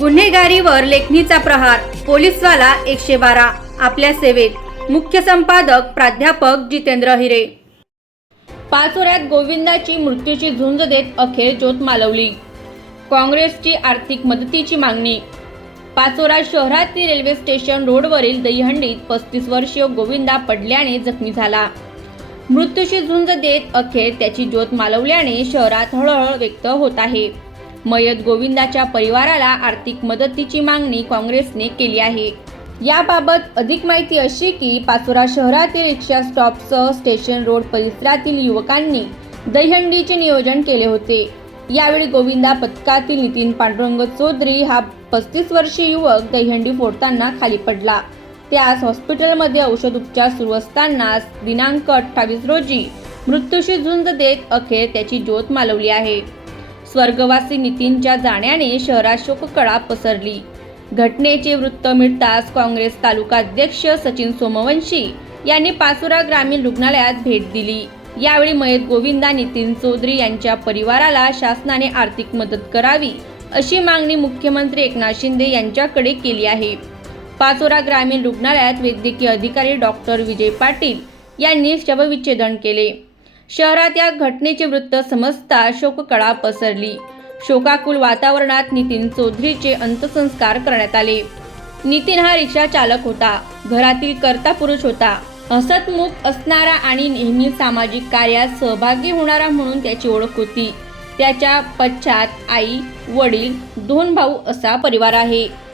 गुन्हेगारीवर लेखणीचा प्रहार पोलीसवाला एकशे बारा आपल्या सेवेत. मुख्य संपादक प्राध्यापक जितेंद्र हिरे. पाचोऱ्यात गोविंदाची मृत्यूची झुंज देत अखेर ज्योत मालवली. काँग्रेसची आर्थिक मदतीची मागणी. पाचोरा शहरातील रेल्वे स्टेशन रोडवरील दहीहंडीत पस्तीस वर्षीय गोविंदा पडल्याने जखमी झाला. मृत्यूशी झुंज देत अखेर त्याची ज्योत मालवल्याने शहरात हळहळ व्यक्त होत आहे. मयत गोविंदाच्या परिवाराला आर्थिक मदतीची मागणी काँग्रेसने केली आहे. याबाबत अधिक माहिती अशी की पाचोरा शहरातील रिक्षा स्टॉपसह स्टेशन रोड परिसरातील युवकांनी दहीहंडीचे नियोजन केले होते. यावेळी गोविंदा पथकातील नितीन पांडुरंग चौधरी हा पस्तीस वर्षीय युवक दहीहंडी फोडताना खाली पडला. त्यास हॉस्पिटलमध्ये औषध उपचार सुरू असताना दिनांक अठ्ठावीस रोजी मृत्यूशी झुंज देत अखेर त्याची ज्योत मालवली आहे. स्वर्गवासी नितीनच्या जाण्याने शहरात शोककळा पसरली. घटनेचे वृत्त मिळताच काँग्रेस तालुका अध्यक्ष सचिन सोमवंशी यांनी पाचोरा ग्रामीण रुग्णालयात भेट दिली. यावेळी मयत गोविंदा नितीन चौधरी यांच्या परिवाराला शासनाने आर्थिक मदत करावी अशी मागणी मुख्यमंत्री एकनाथ शिंदे यांच्याकडे केली आहे. पाचोरा ग्रामीण रुग्णालयात वैद्यकीय अधिकारी डॉक्टर विजय पाटील यांनी शवविच्छेदन केले. शहरात या घटनेचे वृत्त समजता शोककळा पसरली. शोकाकुल वातावरणात नितीन चौधरीचे अंत्यसंस्कार करण्यात आले. नितीन हा रिक्षा चालक होता. घरातील कर्ता पुरुष होता. हसतमुख असणारा आणि नेहमी सामाजिक कार्यात सहभागी होणारा म्हणून त्याची ओळख होती. त्याच्या पश्चात आई वडील दोन भाऊ असा परिवार आहे.